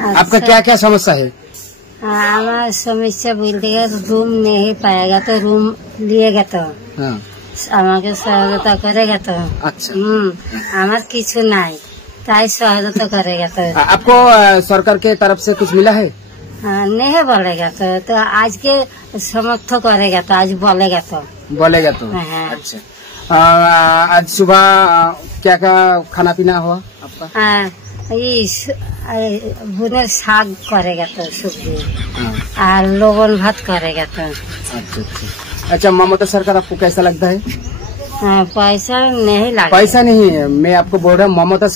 आपका क्या क्या समस्या है? हमारा समस्या बोलते रूम नहीं पाएगा तो रूम लिएगा तो আমাকে সহায়তা करेगा तो। अच्छा। আমার কিছু নাই তাই সহায়তা करेगा तो। आपको सरकार के तरफ से कुछ मिला है? नहीं बोलेगा तो आज के समर्थ करेगा तो आज बोलेगा तो। अच्छा। आज सुबह क्या क्या खाना पीना हुआ आपका? बुनेर साग करेगा तो सब्जी और लवण भात करेगा तो। अच्छा, ममता सरकार आपको कैसा लगता है? पैसा नहीं लगा। पैसा नहीं है, मैं आपको बोल रहा हूँ ममता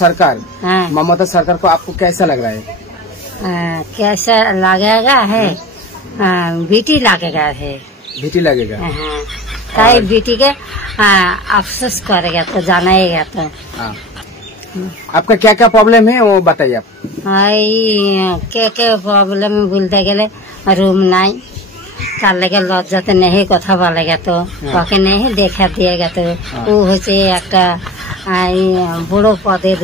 सरकार को आपको कैसा लग रहा है? कैसा लगेगा है? बेटी लगेगा है। बेटी लगेगा। ताई बेटी के अफसोस करेगा तो जानाएगा तो। आपका क्या क्या प्रॉब्लम है वो बताइए आप। क्या प्रॉब्लम बोलते गले रूम नहीं तार लगे लज्जाते नहीं कथा बोलेगा तो ओके नहीं देखा दिएगा तो वो होचे एक बड़ो पदेर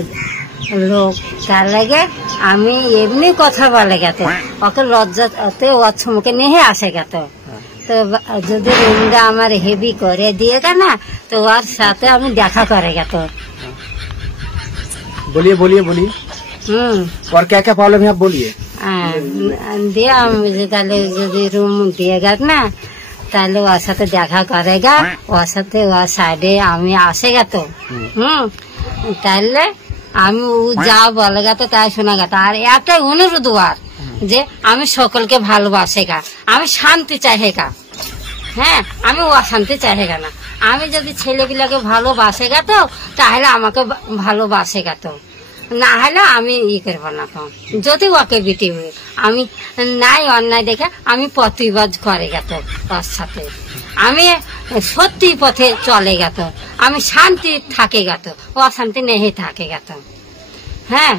लोक तार लगे आमी एमनी कथा बोलेगा तो ओके लज्जाते अच्छा मुखे नहीं आसेगा तो যদি রুমটা আমার হেভি করে দিয়েगा ना तो और साथे हमें देखा करेगा तो। बोलिए और क्या क्या प्रॉब्लम है आप बोलिए। दिया যদি রুম দিয়েगा ना তাহলে ওর সাথে দেখা করেगा ওর সাথে ওর সাইডে আমি আসেगा तो। তাহলে আমি ও যা বলেगा तो তাই শোনাगा তো। আর একটাই অনুরোধ আর যে আমি সকলকে ভালোবাসেগা, আমি শান্তি চাহেগা। হ্যাঁ, আমি অশান্তি চাহেগা না। আমি যদি ছেলেগুলোকে ভালোবাসেগা তো তাহলে আমাকে ভালোবাসেগা তো, না হলে আমি করবো না। যদি ওকে বিটি আমি নাই অন্যায় দেখে আমি প্রতিবাদ করেগা তো ওর সাথে, আমি সত্যি পথে চলেগা তো, আমি শান্তি থাকেগা তো, অশান্তি নেই থাকেগা তো। হ্যাঁ।